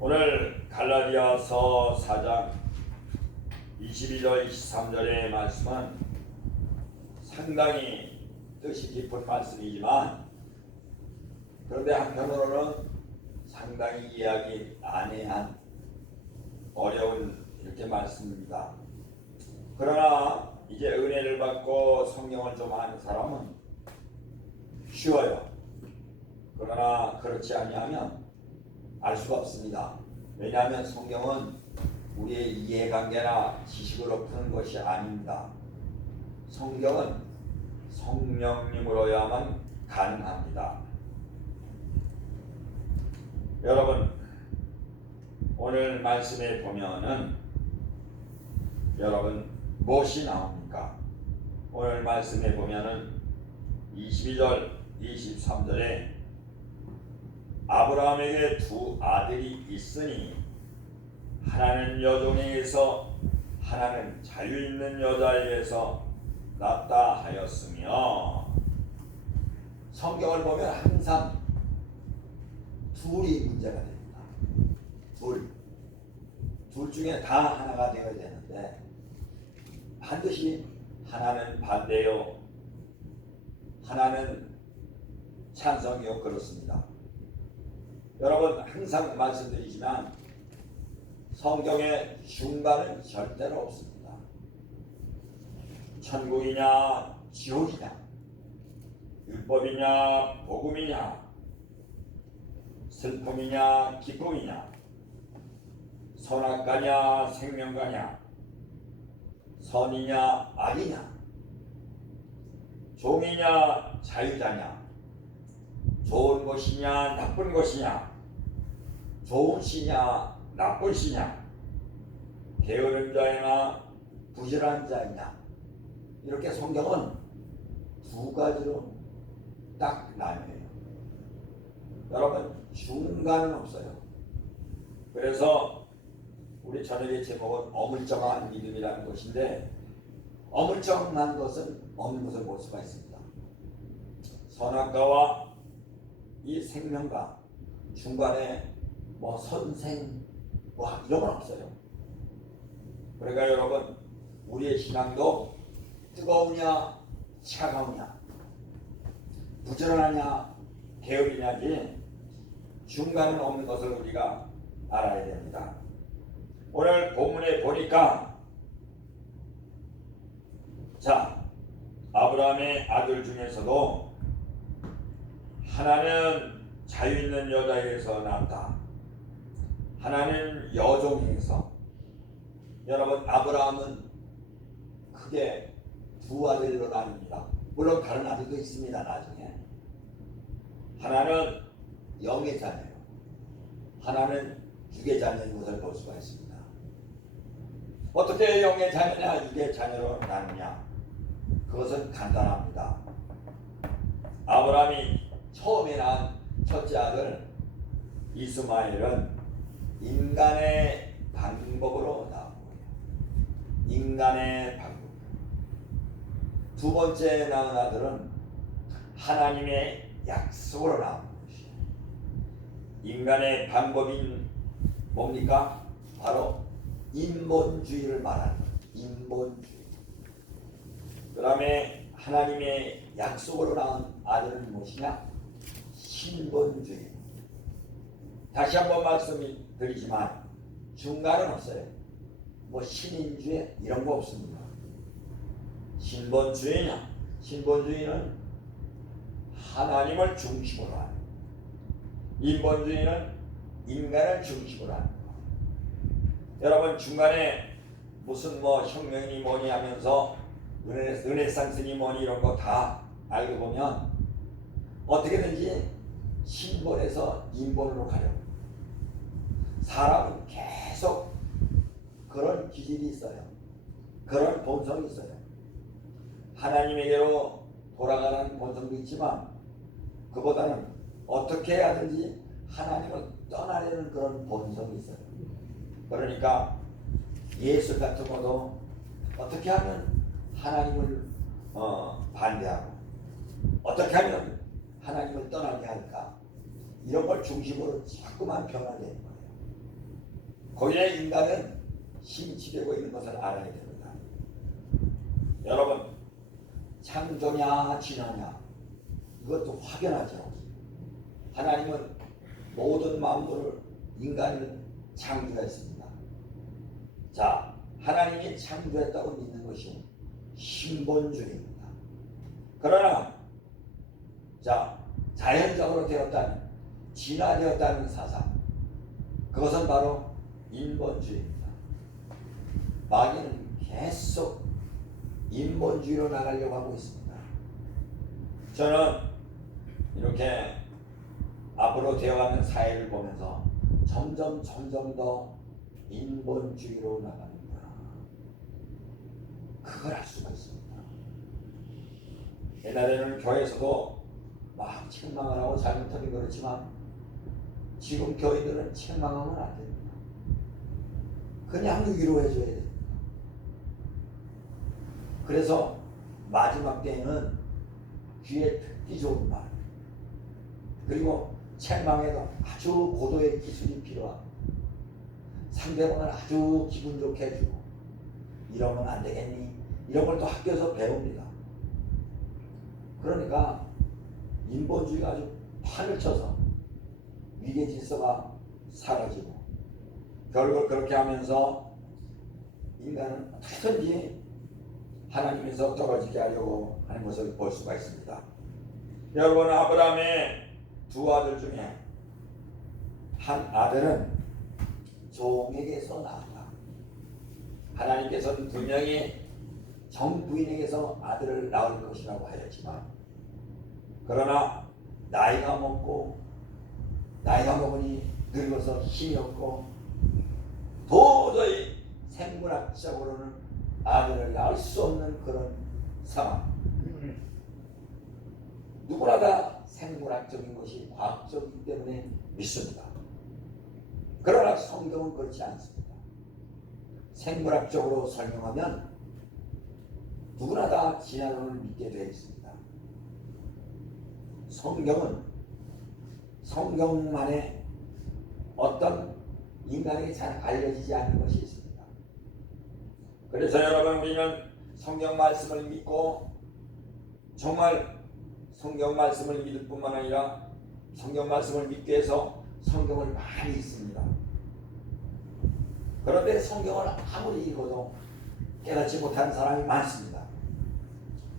오늘 갈라디아서 4장 22절 23절의 말씀은 상당히 뜻이 깊은 말씀이지만 그런데 한편으로는 상당히 이해하기 난해한 어려운 이렇게 말씀입니다. 그러나 이제 은혜를 받고 성경을 좀 아는 사람은 쉬워요. 그러나 그렇지 아니하면 알 수가 없습니다. 왜냐하면 성경은 우리의 이해관계나 지식으로 푸는 것이 아닙니다. 성경은 성령님으로야만 가능합니다. 여러분, 오늘 말씀에 보면은 여러분 무엇이 나옵니까? 오늘 말씀에 보면은 22절 23절에 아브라함에게 두 아들이 있으니 하나는 여종에게서 하나는 자유 있는 여자에게서 낳았다 하였으며, 성경을 보면 항상 둘이 문제가 됩니다. 둘 중에 다 하나가 되어야 되는데 반드시 하나는 반대요, 하나는 찬성이요, 그렇습니다. 여러분, 항상 말씀드리지만 성경에 중간은 절대로 없습니다. 천국이냐 지옥이냐, 율법이냐 복음이냐, 슬픔이냐 기쁨이냐, 선악과냐 생명과냐, 선이냐 악이냐, 종이냐 자유자냐, 좋은 것이냐 나쁜 것이냐, 좋은 시냐 나쁜 시냐, 게으른 자이나 부지런한 자이냐, 이렇게 성경은 두 가지로 딱 나뉘어요. 여러분, 중간은 없어요. 그래서 우리 저녁의 제목은 어물쩡한 믿음이라는 것인데, 어물쩡한 것은 없는 것을 볼 수가 있습니다. 선악과와 이 생명과 중간에 뭐 선생 이런 건 없어요. 그러니까 여러분, 우리의 신앙도 뜨거우냐 차가우냐, 부지런하냐 게으르냐지 중간은 없는 것을 우리가 알아야 됩니다. 오늘 본문에 보니까 아브라함의 아들 중에서도 하나는 자유 있는 여자에게서 낳았다, 하나는 여종에게서. 여러분, 아브라함은 크게 두 아들로 나뉩니다. 물론 다른 아들도 있습니다. 나중에 하나는 영의 자녀예요, 하나는 육의 자녀인 것을 볼 수가 있습니다. 어떻게 영의 자녀냐 육의 자녀로 나누냐? 그것은 간단합니다. 아브라함이 처음에 낳은 첫째 아들 이스마엘은 인간의 방법으로 낳은 거예요. 인간의 방법. 두 번째 낳은 아들은 하나님의 약속으로 낳은 것이에요. 인간의 방법인 뭡니까? 바로 인본주의를 말하는 거예요. 인본주의. 그 다음에 하나님의 약속으로 낳은 아들은 무엇이냐? 신본주의. 다시 한번 말씀드리지만 중간은 없어요. 뭐 신인주의 이런 거 없습니다. 신본주의냐? 신본주의는 하나님을 중심으로 하는, 인본주의는 인간을 중심으로 하는 거. 여러분, 중간에 무슨 혁명이 뭐니 하면서 르네상스니 뭐니 이런 거 다 알고 보면 어떻게든지 신본에서 인본으로 가려고, 사람은 계속 그런 기질이 있어요. 그런 본성이 있어요. 하나님에게로 돌아가는 본성도 있지만 그보다는 어떻게 해야든지 하나님을 떠나려는 그런 본성이 있어요. 그러니까 예수 같은 것도 어떻게 하면 하나님을 반대하고 어떻게 하면 하나님을 떠나게 할까, 이런 걸 중심으로 자꾸만 변화되는 거예요. 거기에 인간은 심취되고 있는 것을 알아야 됩니다. 여러분, 창조냐 진화냐 이것도 확연하죠. 하나님은 모든 만물을 인간을 창조했습니다. 자, 하나님이 창조했다고 믿는 것이 신본주의입니다. 그러나 자, 자연적으로 되었다는, 진화되었다는 사상, 그것은 바로 인본주의입니다. 마귀는 계속 인본주의로 나가려고 하고 있습니다. 저는 이렇게 앞으로 되어가는 사회를 보면서 점점 더 인본주의로 나가는구나, 그걸 알 수가 있습니다. 옛날에는 교회에서도 막 책망을 하고 잘못하긴 그렇지만 지금 교인들은 책망하면 안 됩니다. 그냥 위로해줘야 됩니다. 그래서 마지막 때에는 귀에 듣기 좋은 말, 그리고 책망에도 아주 고도의 기술이 필요합니다. 상대방을 아주 기분 좋게 해주고, 이러면 안 되겠니? 이런 걸 또 학교에서 배웁니다. 그러니까 인본주의가 아주 판을 쳐서 위계 질서가 사라지고, 결국 그렇게 하면서 인간은 어떻게든지 하나님에서 떨어지게 하려고 하는 것을 볼 수가 있습니다. 여러분, 아브라함의 두 아들 중에 한 아들은 종에게서 나왔다. 하나님께서는 분명히 정부인에게서 아들을 낳을 것이라고 하였지만, 그러나 나이가 먹으니 늙어서 힘이 없고 도저히 생물학적으로는 아들을 낳을 수 없는 그런 상황. 누구나 다 생물학적인 것이 과학적이기 때문에 믿습니다. 그러나 성경은 그렇지 않습니다. 생물학적으로 설명하면 누구나 다 진화론을 믿게 되어 있습니다. 성경은 성경만의 어떤 인간에게 잘 알려지지 않은 것이 있습니다. 그래서 여러분, 우리는 성경 말씀을 믿고 정말 성경 말씀을 믿을 뿐만 아니라 성경 말씀을 믿기 위해서 성경을 많이 읽습니다. 그런데 성경을 아무리 읽어도 깨닫지 못하는 사람이 많습니다.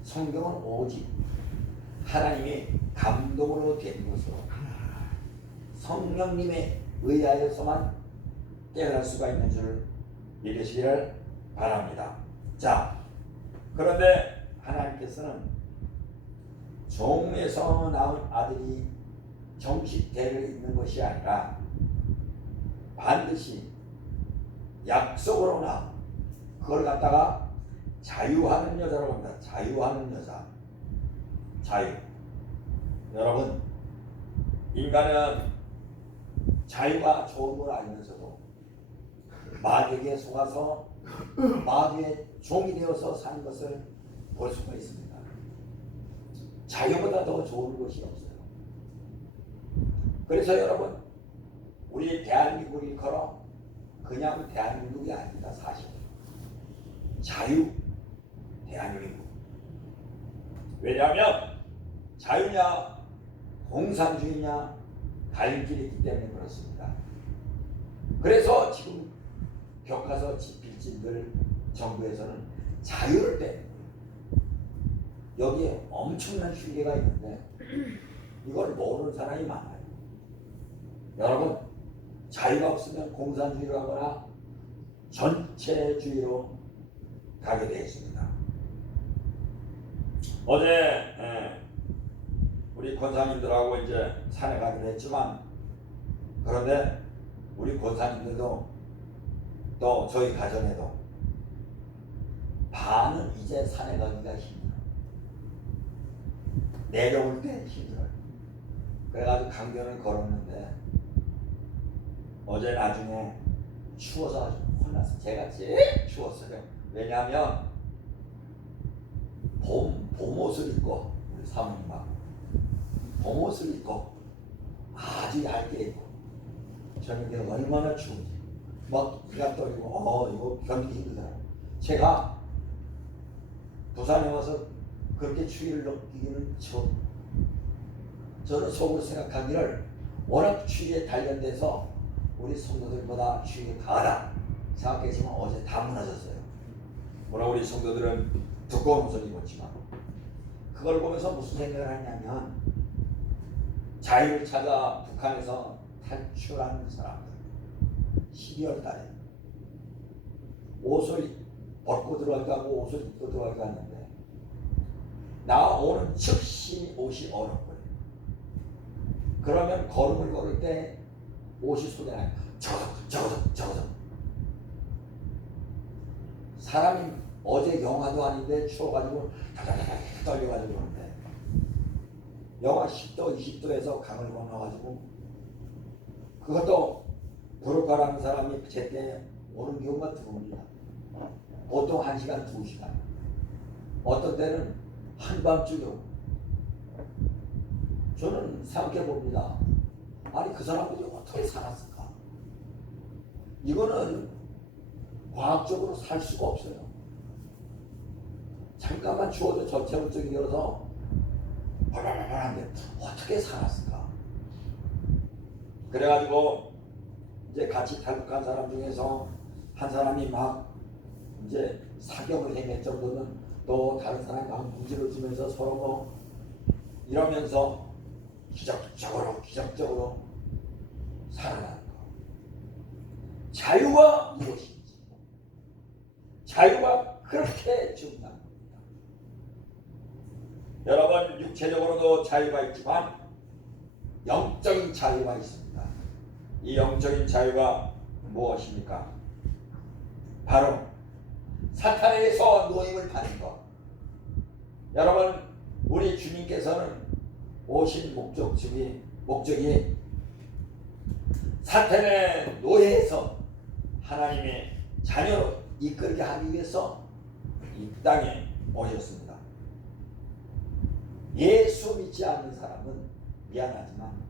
성경은 오직 하나님의 감동으로 된 것으로 성령님에 의하여서만 깨달을 수가 있는 줄 믿으시기를 바랍니다. 자, 그런데 하나님께서는 종에서 나온 아들이 정식 대를 잇는 것이 아니라 반드시 약속으로나 그걸 갖다가 자유하는 여자라고 합니다. 자유하는 여자. 자유. 여러분, 인간은 자유가 좋은 걸 알면서도 마귀에게 속아서 마귀의 종이 되어서 사는 것을 볼 수가 있습니다. 자유보다 더 좋은 것이 없어요. 그래서 여러분, 우리 대한민국이 일컬어 그냥 대한민국이 아닙니다. 사실 자유 대한민국. 왜냐하면 자유냐 공산주의냐 갈길이 있기 때문에 그렇습니다. 그래서 지금 교과서 집필진들 정부에서는 자유를 빼는 거예요. 여기에 엄청난 흉계가 있는데 이걸 모르는 사람이 많아요. 여러분, 자유가 없으면 공산주의로 하거나 전체주의로 가게 되어 있습니다. 어제 우리 권사님들하고 이제 산에 가기로 했지만, 그런데 우리 권사님들도 또 저희 가정에도 반은 이제 산에 가기가 힘들어요. 내려올 때 힘들어요. 그래가지고 강변을 걸었는데 어제 나중에 추워서 아주 혼났어요. 제가 제일 추웠어요. 왜냐하면 봄옷을 입고, 우리 사모님하고 봄옷을 입고 아주 얇게 입고 저녁에 얼마나 추운지. 막 기가 떨리고 이거 견디기 힘들다. 제가 부산에 와서 그렇게 추위를 느끼기는 저는 속으로 생각하기를 워낙 추위에 단련돼서 우리 성도들보다 추위에 강하다 생각했지만 어제 다 무너졌어요. 물론 우리 성도들은 두꺼운 옷을 입었지만 그걸 보면서 무슨 생각을 하냐면 자유를 찾아 북한에서 탈출하는 사람들 12월 달에 옷을 벗고 들어가고 옷을 입고 들어가고 하는데 나오는 즉시 옷이 얼어버려요. 그러면 걸음을 걸을 때 옷이 소리가 나요. 저거서 사람이 어제 영하도 아닌데 추워가지고 다다다다 떨려가지고 그러는데 영하 10도 20도에서 강을 건너가지고 그것도 부르카라는 사람이 제때 오는 경우가 드뭅니다. 보통 1시간 2시간 어떤 때는 한밤중에 오고 저는 생각해 봅니다. 아니 그 사람들이 어떻게 살았을까? 이거는 과학적으로 살 수가 없어요. 잠깐만 추워도 저체온증이 일어서 벌벌벌한데 어떻게 살았을까? 그래가지고 이제 같이 탈북한 사람 중에서 한 사람이 막 이제 사경을 헤맬 정도는 또 다른 사람이 막 문질러주면서 서로 뭐 이러면서 기적적으로 살아나는 거. 자유가 무엇인지, 자유가 그렇게 중요한 겁니다. 여러분 육체적으로도 자유가 있지만 영적인 자유가 있습니다. 이 영적인 자유가 무엇입니까? 바로 사탄에게서 노임을 받는 것. 여러분 우리 주님께서는 오신 목적이 사탄의 노예에서 하나님의 자녀로 이끌게 하기 위해서 이 땅에 오셨습니다. 예수 믿지 않는 사람은 미안하지만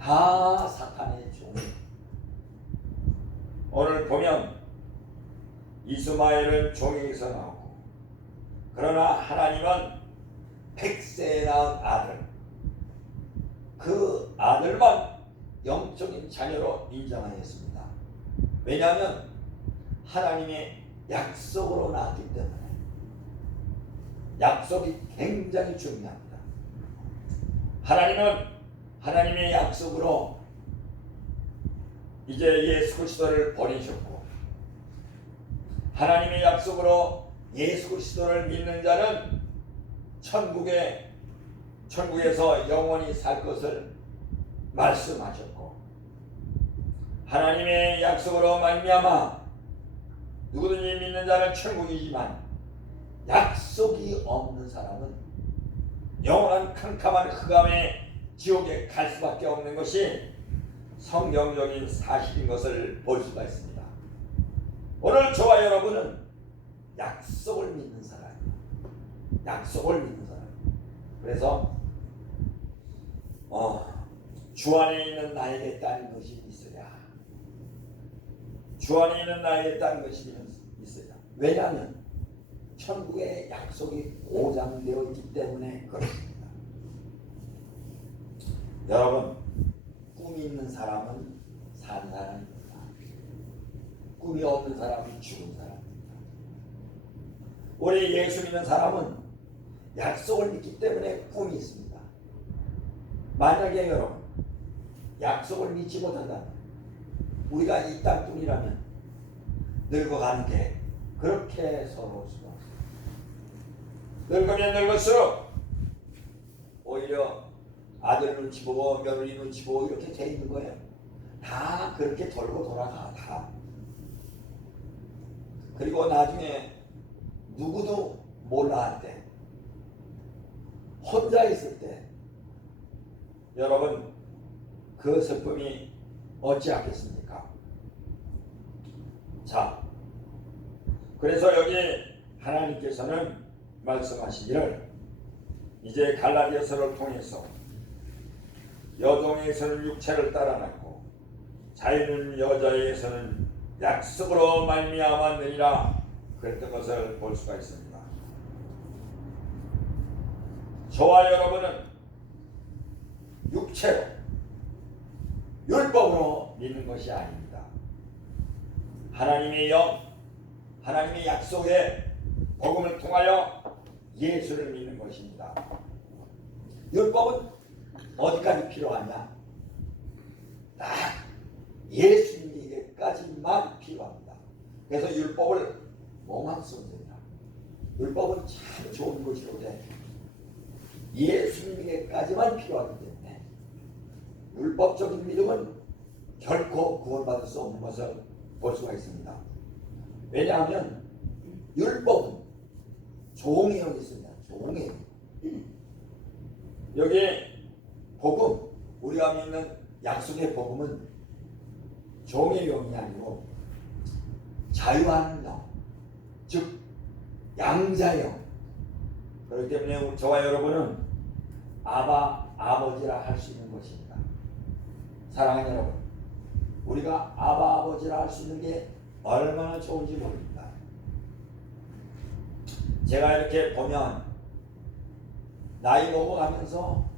다 사탄의 종이에요. 오늘 보면 이스마엘은 종에게서 나오고 그러나 하나님은 100세에 낳은 아들 그 아들만 영적인 자녀로 인정하였습니다. 왜냐하면 하나님의 약속으로 낳았기 때문에 약속이 굉장히 중요합니다. 하나님은 하나님의 약속으로 이제 예수 그리스도를 보내셨고 하나님의 약속으로 예수 그리스도를 믿는 자는 천국에서 영원히 살 것을 말씀하셨고 하나님의 약속으로 말미암아 누구든지 믿는 자는 천국이지만 약속이 없는 사람은 영원한 캄캄한 흑암의 지옥에 갈 수밖에 없는 것이 성경적인 사실인 것을 볼 수가 있습니다. 오늘 저와 여러분은 약속을 믿는 사람이에요. 약속을 믿는 사람. 그래서 주 안에 있는 나에게 것이 있어야. 주 안에 있는 나에게 것이 있어야. 왜냐하면 천국의 약속이 보장되어 있기 때문에 그렇습니다. 여러분 꿈이 있는 사람은 산 사람입니다. 꿈이 없는 사람은 죽은 사람입니다. 우리 예수 믿는 사람은 약속을 믿기 때문에 꿈이 있습니다. 만약에 여러분 약속을 믿지 못한다면 우리가 이 땅뿐이라면 늙어가는 게 그렇게 서러울 수가 없습니다. 늙으면 늙을수록 오히려 아들 눈치 보고 며느리 눈치 보고 이렇게 돼 있는 거예요. 다 그렇게 돌고 돌아가 다. 그리고 나중에 누구도 몰라 할 때 혼자 있을 때 여러분 그 슬픔이 어찌하겠습니까? 자, 그래서 여기 하나님께서는 말씀하시기를 이제 갈라디아서를 통해서 여종에게서는 육체를 따라 낳고 자유는 여자에게서는 약속으로 말미암았느니라 그랬던 것을 볼 수가 있습니다. 저와 여러분은 육체로 율법으로 믿는 것이 아닙니다. 하나님의 영, 하나님의 약속의 복음을 통하여 예수를 믿는 것입니다. 율법은 어디까지 필요하냐? 딱 예수님에게까지만 필요합니다. 그래서 율법을 몽환성입니다. 율법은 참 좋은 것이로되 예수님에게까지만 필요하기 때문에 율법적인 믿음은 결코 구원받을 수 없는 것을 볼 수가 있습니다. 왜냐하면 율법은 종이 여기 있습니다. 종이. 여기 복음, 우리가 믿는 약속의 복음은 종의 영이 아니고 자유하는 영, 즉 양자영. 그렇기 때문에 저와 여러분은 아버지라 할 수 있는 것입니다. 사랑하는 여러분, 우리가 아버지라 할 수 있는 게 얼마나 좋은지 모릅니다. 제가 이렇게 보면 나이 먹어가면서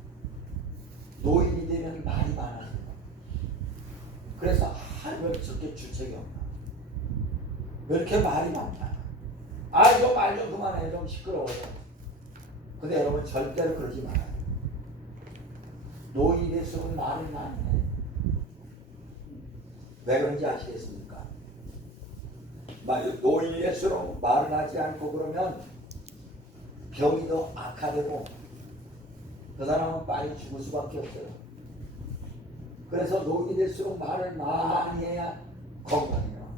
노인이 되면 말이 많아져요. 그래서 왜 저렇게 주책이 없나? 왜 이렇게 말이 많나? 이거 말 좀 그만해. 좀 시끄러워요. 근데 여러분 절대로 그러지 말아요. 노인이 될수록 말을 많이 해. 왜 그런지 아시겠습니까? 노인이 될수록 말을 하지 않고 그러면 병이 더 악화되고 그 사람은 빨리 죽을 수밖에 없어요. 그래서 노인이 될수록 말을 많이 해야 건강해요.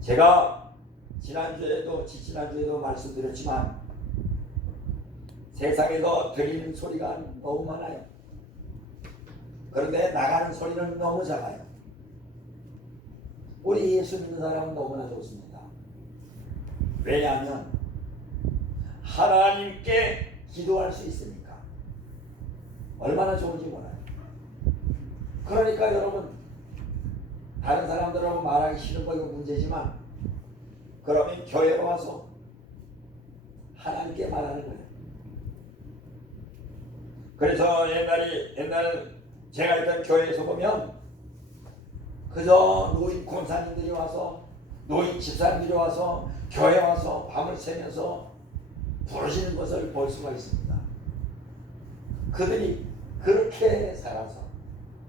제가 지난주에도 말씀드렸지만 세상에서 들리는 소리가 너무 많아요. 그런데 나가는 소리는 너무 작아요. 우리 예수 믿는 사람은 너무나 좋습니다. 왜냐하면 하나님께 기도할 수 있으니까. 얼마나 좋은지 몰라요. 그러니까 여러분, 다른 사람들하고 말하기 싫은 거 이거 문제지만 그러면 교회로 와서 하나님께 말하는 거예요. 그래서 옛날 제가 있던 교회에서 보면 그저 노인 권사님들이 와서, 노인 집사님들이 와서 교회 와서 밤을 새면서 부르시는 것을 볼 수가 있습니다. 그들이 그렇게 살아서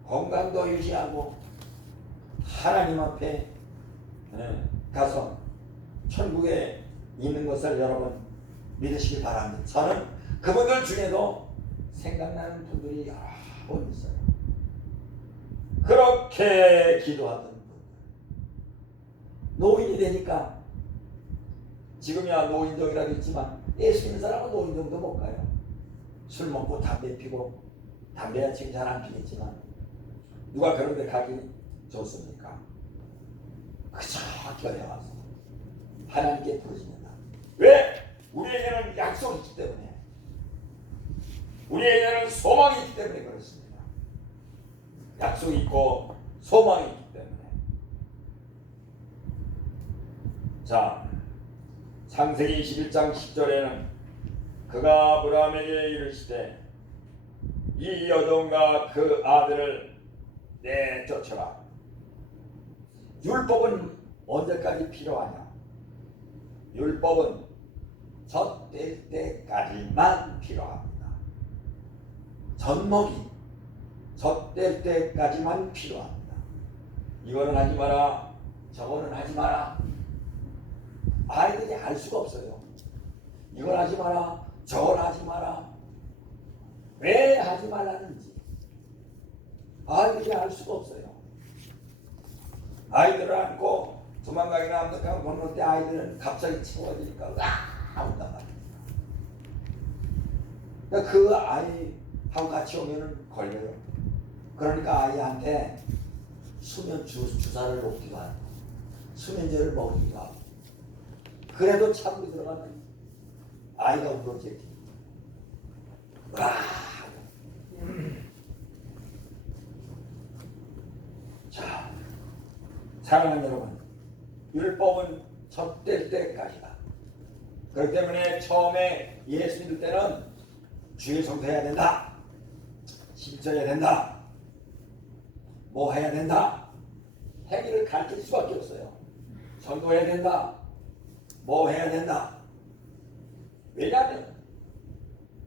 건강도 유지하고 하나님 앞에 가서 천국에 있는 것을 여러분 믿으시기 바랍니다. 저는 그분들 중에도 생각나는 분들이 여러 분 있어요. 그렇게 기도하던 분들. 노인이 되니까 지금이야 노인정이라고 있지만 예수 믿는 사람은 노인정도 못 가요. 술 먹고 담배 피고, 담배야 지금 잘 안 피겠지만 누가 그런 데 가기 좋습니까? 그저 교회 와서 하나님께 부르십니다. 왜? 우리에게는 약속이 있기 때문에, 우리에게는 소망이 있기 때문에 그렇습니다. 약속이 있고 소망이 있기 때문에. 자, 창세기 21장 10절에는 그가 아브라함에게 이르시되 이 여종과 그 아들을 내쫓아라. 율법은 언제까지 필요하냐? 율법은 젖될 때까지만 필요합니다. 젖먹이 젖될 때까지만 필요합니다. 이거는 하지 마라, 저거는 하지 마라. 아이들이 알 수가 없어요. 이걸 하지 마라, 저걸 하지 마라. 왜 하지 말라는지 아이들이 알 수가 없어요. 아이들을 안고 도망가기나 암흑하고 건널 때 아이들은 갑자기 채워지니까 온단 말이에요. 그러니까 그 아이하고 같이 오면은 걸려요. 그러니까 아이한테 수면 주사를 놓기도 하고 수면제를 먹이기도 하고, 그래도 참고 들어가면 아이가 울어제기. 자, 사랑하는 여러분, 율법은 젖될 때까지다. 그렇기 때문에 처음에 예수 믿을 때는 주의 성토해야 된다, 심져야 된다, 뭐 해야 된다, 행위를 가르칠 수밖에 없어요. 전도해야 된다, 뭐 해야 된다. 왜냐하면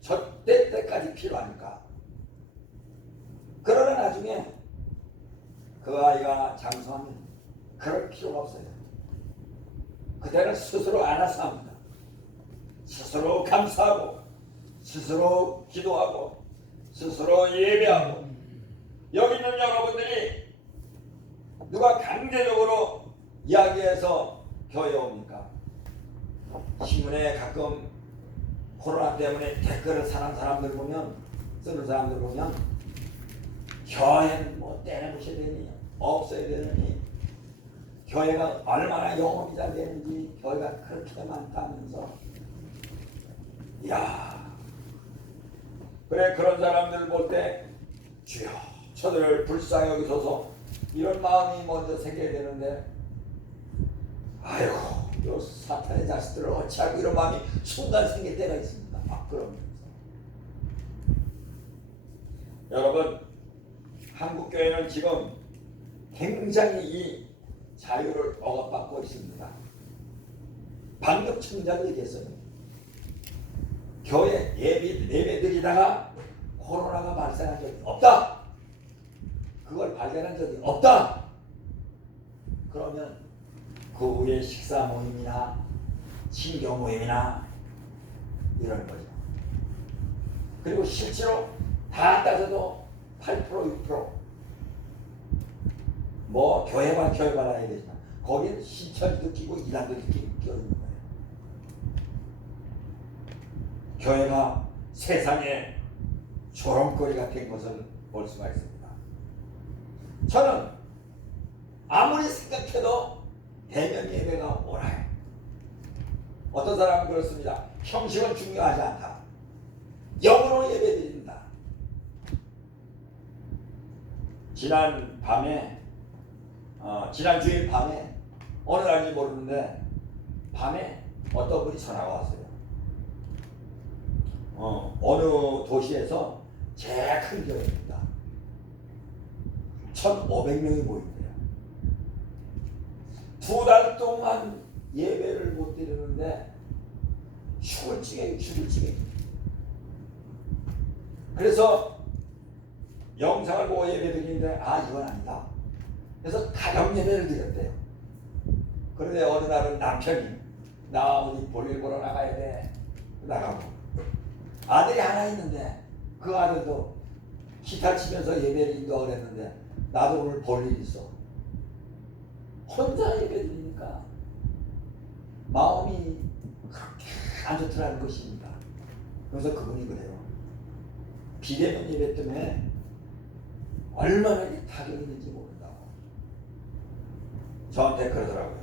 젖될 때까지 필요하니까. 그러나 나중에 그 아이가 장성하면 그럴 필요가 없어요. 그때는 스스로 알아서 합니다. 스스로 감사하고, 스스로 기도하고, 스스로 예배하고. 여기 있는 여러분들이 누가 강제적으로 이야기해서 교회에 옵니까? 신문에 가끔 코로나 때문에 댓글을 쓰는 사람들 보면 교회는 뭐 때려부셔야 되니, 없어야 되느니, 교회가 얼마나 영업이 잘 되는지, 교회가 그렇게 많다면서. 이야, 그래, 그런 사람들 볼 때 주여 저들을 불쌍히 여기소서, 이런 마음이 먼저 생겨야 되는데, 아이고 요 사탄의 자식들을 어찌하고 이런 마음이 순간 생길 때가 있습니다. 막 그러면서. 여러분, 한국교회는 지금 굉장히 이 자유를 억압받고 있습니다. 방금 청자도 얘기했어요. 교회 예배드리다가 코로나가 발생한 적이 없다. 그걸 발견한 적이 없다. 그러면 그 후에 식사 모임이나 신교 모임이나 이런 거죠. 그리고 실제로 다 따져도 8% 6%, 뭐 교회만 해야 되지만 거기는 신천지도 끼고 이단도 끼고 껴있는 거예요. 교회가 세상에 조롱거리가 된 것을 볼 수가 있습니다. 저는 아무리 생각해도 대면 예배가 옳아요. 어떤 사람은 그렇습니다. 형식은 중요하지 않다. 영으로 예배드린다. 지난 주일 밤에, 어느 날인지 모르는데 밤에 어떤 분이 전화가 왔어요. 어느 도시에서 제일 큰 교회입니다. 1,500명이 모인대요. 2달 동안 예배를 못 드리는데 죽을 지경이. 그래서 영상을 보고 예배 드리는데 이건 아니다. 그래서 가정 예배를 드렸대요. 그런데 어느 날은 남편이 나 어디 볼일 보러 나가야 돼. 나가고 아들이 하나 있는데 그 아들도 기타 치면서 예배를 인도하고 그랬는데 나도 오늘 볼 일 있어. 혼자 예배 드리니까 마음이 그렇게 안 좋더라는 것입니다. 그래서 그분이 그래요. 비대면 예배 때문에 얼마나 타격이 있는지 모른다고 저한테 그러더라고요.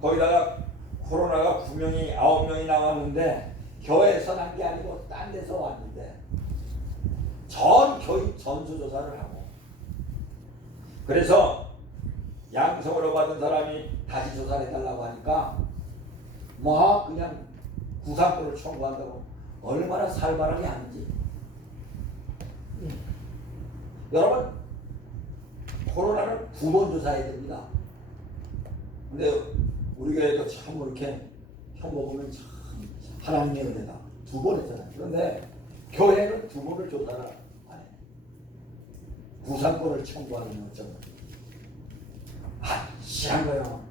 거기다가 코로나가 9명이 9명이 나왔는데 교회에서 난 게 아니고 딴 데서 왔는데 전 교육 전수조사를 하고, 그래서 양성으로 받은 사람이 다시 조사를 해달라고 하니까 뭐 그냥 구상권을 청구한다고. 얼마나 살벌하게 하는지. 여러분, 코로나는 2번 조사해야 됩니다. 근데 우리 교회도 참 이렇게 형 참 하나님의 은혜다. 2번 했잖아요. 그런데 교회는 2번을 조사를 안 해요. 구상권을 청구하는 어쩌면 실한 거예요.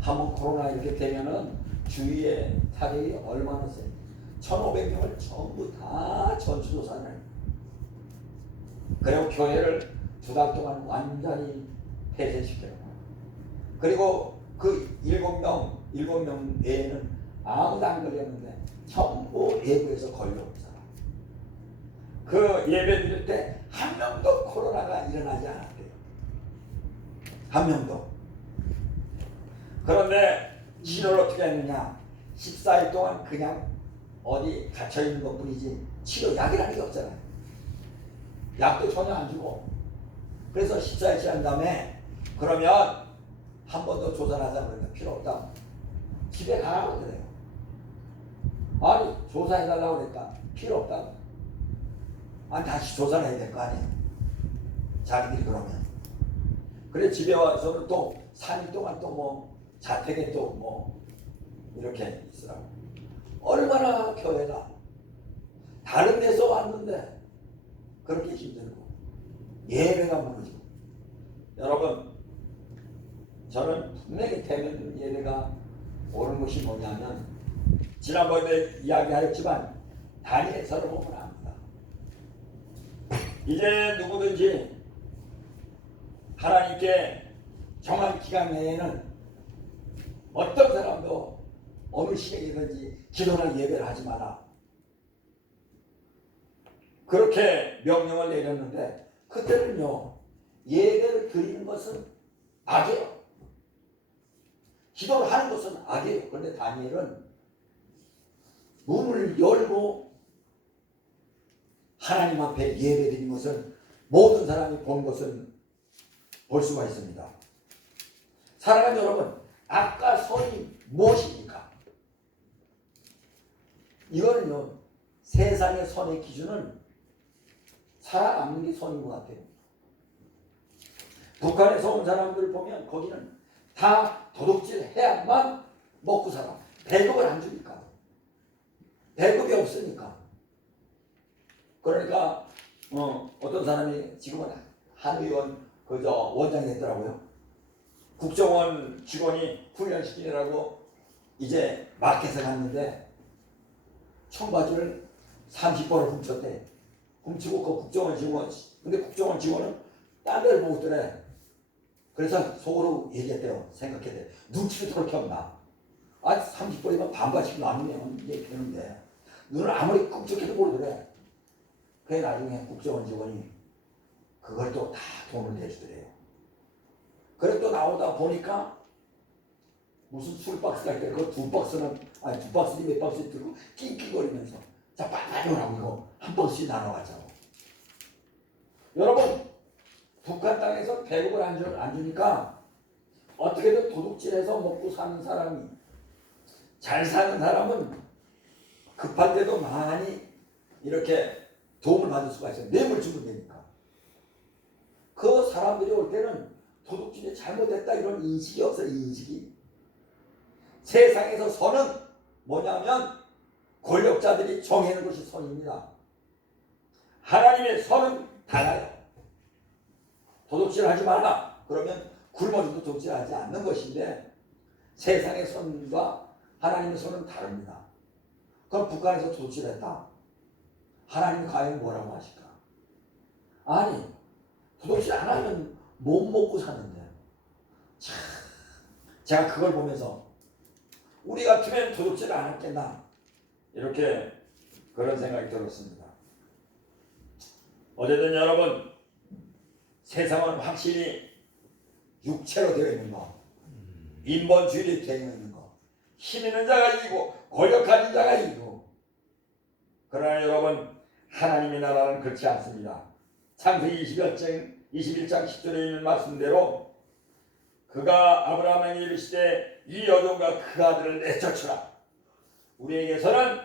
한번 코로나 이렇게 되면은 주위에 타격이 얼마나 세요. 1,500명을 전부 다 전수조사를 해요. 그리고 교회를 2달 동안 완전히 폐쇄시켜요. 그리고 그 7명 외에는 아무도 안 걸렸는데 전부 외부에서 걸려온 사람. 그 예배 드릴 때 한 명도 코로나가 일어나지 않았대요. 한 명도. 그런데 치료를 어떻게 했느냐? 14일 동안 그냥 어디 갇혀있는 것 뿐이지 치료약이라는 게 없잖아요. 약도 전혀 안 주고. 그래서 14일 지난 다음에 그러면 한 번 더 조사하자 그러면 필요 없다. 집에 가라고 그래요. 아니 조사해달라고 그러니까 필요 없다. 아니 다시 조사를 해야 될 거 아니에요. 자기들이 그러면. 그래 집에 와서는 또 3일 동안 또 뭐 자택에 또 뭐 이렇게 있으라고. 얼마나 교회가 다른 데서 왔는데 그렇게 힘들고 예배가 무너지고. 여러분 저는 분명히 대면 예배가 옳은 것이 뭐냐면 지난번에 이야기하였지만 다니엘서를 보면 압니다. 이제 누구든지 하나님께 정한 기간 내에는 어떤 사람도 어느 시간이든지 기도나 예배를 하지 마라. 그렇게 명령을 내렸는데 그때는요 예배를 드리는 것은 악이에요. 기도를 하는 것은 악이에요. 그런데 다니엘은 문을 열고 하나님 앞에 예배 드린 것을 모든 사람이 본 것을 볼 수가 있습니다. 사랑하는 여러분, 악과 선이 무엇입니까? 이거는요 세상의 선의 기준은 살아남는 게 선인 것 같아요. 북한에서 온 사람들 보면 거기는 다 도둑질 해야만 먹고 살아. 배급을 안 주니까. 배급이 없으니까. 그러니까 어떤 사람이 지금은 한 의원 그저 원장이 됐더라고요. 국정원 직원이 훈련시키느라고 이제 마켓에 갔는데 청바지를 30벌을 훔쳤대. 훔치고 그 국정원 직원, 근데 국정원 직원은 딴 데를 보고 있더래. 그래서 속으로 얘기했대요. 생각했대. 눈치도 그렇게 없나? 아, 30벌이면 반반씩 나누면 이게 되는데 눈을 아무리 끔찍해도 모르더래. 그래 나중에 국정원 직원이 그걸 또 다 돈을 내주더래요. 그래 또 나오다 보니까 무슨 술박스가 있대. 그 두 박스는 아니 두 박스지 몇 박스 들고 낑낑거리면서 자 빨리 오라고 이거 한 번씩 나눠가자고. 여러분 북한 땅에서 배급을 안 주니까 어떻게든 도둑질해서 먹고 사는 사람이 잘 사는 사람은 급할 때도 많이 이렇게 도움을 받을 수가 있어요. 뇌물 주면 되니까. 그 사람들이 올 때는 도둑질이 잘못됐다 이런 인식이 없어요. 인식이. 세상에서 선은 뭐냐면 권력자들이 정해놓은 것이 선입니다. 하나님의 선은 달라요. 도둑질 하지 말라. 그러면 굶어져도 도둑질하지 않는 것인데 세상의 선과 하나님의 선은 다릅니다. 그럼 북한에서 도둑질했다. 하나님 과연 뭐라고 하실까? 아니 도둑질 안 하면 못 먹고 사는데. 참, 제가 그걸 보면서 우리 같으면 도둑질 안 했겠나 이렇게 그런 생각이 들었습니다. 어쨌든 여러분 세상은 확실히 육체로 되어 있는 거, 인본주의로 되어 있는 거, 힘 있는 자가 이기고 권력한 자가 이기고. 그러나 여러분 하나님의 나라는 그렇지 않습니다. 창세기 21장 10절에 있는 말씀대로 그가 아브라함에게 이르시되 이 여종과 그 아들을 내쫓으라. 우리에게서는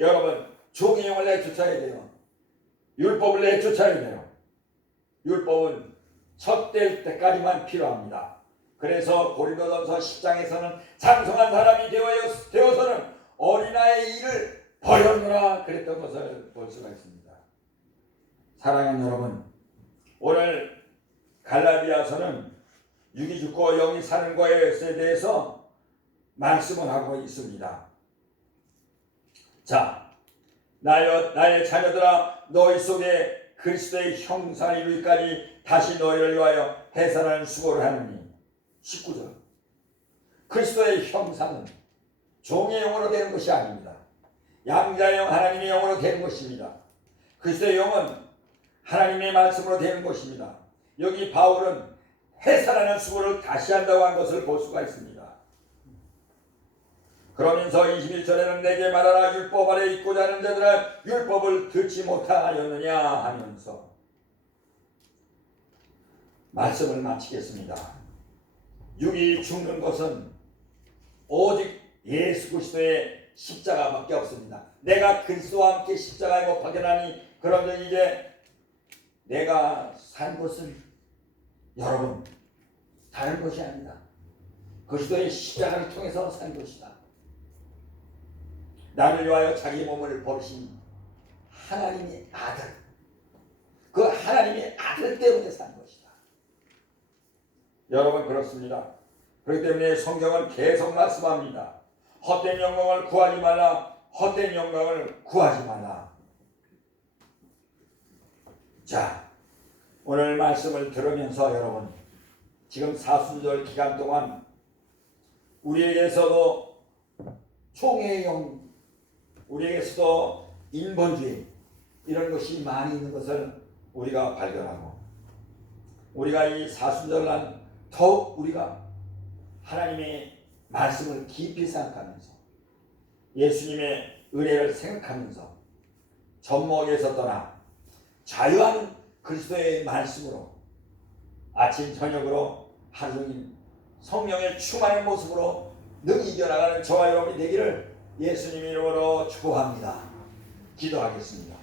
여러분 종의형을 내쫓아야 돼요. 율법을 내쫓아야 돼요. 율법은 첫 될 때까지만 필요합니다. 그래서 고린도전서 10장에서는 장성한 사람이 되어서는 어린아이의 일을 버렸노라 그랬던 것을 볼 수가 있습니다. 사랑하는 여러분, 오늘 갈라디아서는 육이 죽고 영이 사는 것에 대해서 말씀을 하고 있습니다. 자, 나의 자녀들아 너희 속에 그리스도의 형상을 이루기까지 다시 너희를 위하여 해산하는 수고를 하느니. 19절. 그리스도의 형상은 종의 영으로 되는 것이 아닙니다. 양자의 영 하나님의 영으로 되는 것입니다. 그리스도의 영은 하나님의 말씀으로 되는 것입니다. 여기 바울은 해산하는 수고를 다시 한다고 한 것을 볼 수가 있습니다. 그러면서 21절에는 내게 말하라 율법 아래 있고자 하는 자들은 율법을 듣지 못하였느냐 하면서 말씀을 마치겠습니다. 육이 죽는 것은 오직 예수 그리스도의 십자가밖에 없습니다. 내가 그리스도와 함께 십자가에 못 박혀나니 그런데 이제 내가 산 것은 여러분 다른 것이 아니다. 그리스도의 십자가를 통해서 산 것이다. 나를 위하여 자기 몸을 버리신 하나님의 아들, 그 하나님의 아들 때문에 산 것이다. 여러분 그렇습니다. 그렇기 때문에 성경은 계속 말씀합니다. 헛된 영광을 구하지 말라. 헛된 영광을 구하지 말라. 자, 오늘 말씀을 들으면서 여러분 지금 사순절 기간 동안 우리에게서도 총회의 영, 우리에게서도 인본주의 이런 것이 많이 있는 것을 우리가 발견하고 우리가 이 사순절날 더욱 우리가 하나님의 말씀을 깊이 생각하면서 예수님의 은혜를 생각하면서 전목에서 떠나 자유한 그리스도의 말씀으로 아침 저녁으로 하루 종일 성령의 충만한 모습으로 늘 이겨나가는 저와 여러분이 되기를 예수님 이름으로 축복합니다. 기도하겠습니다.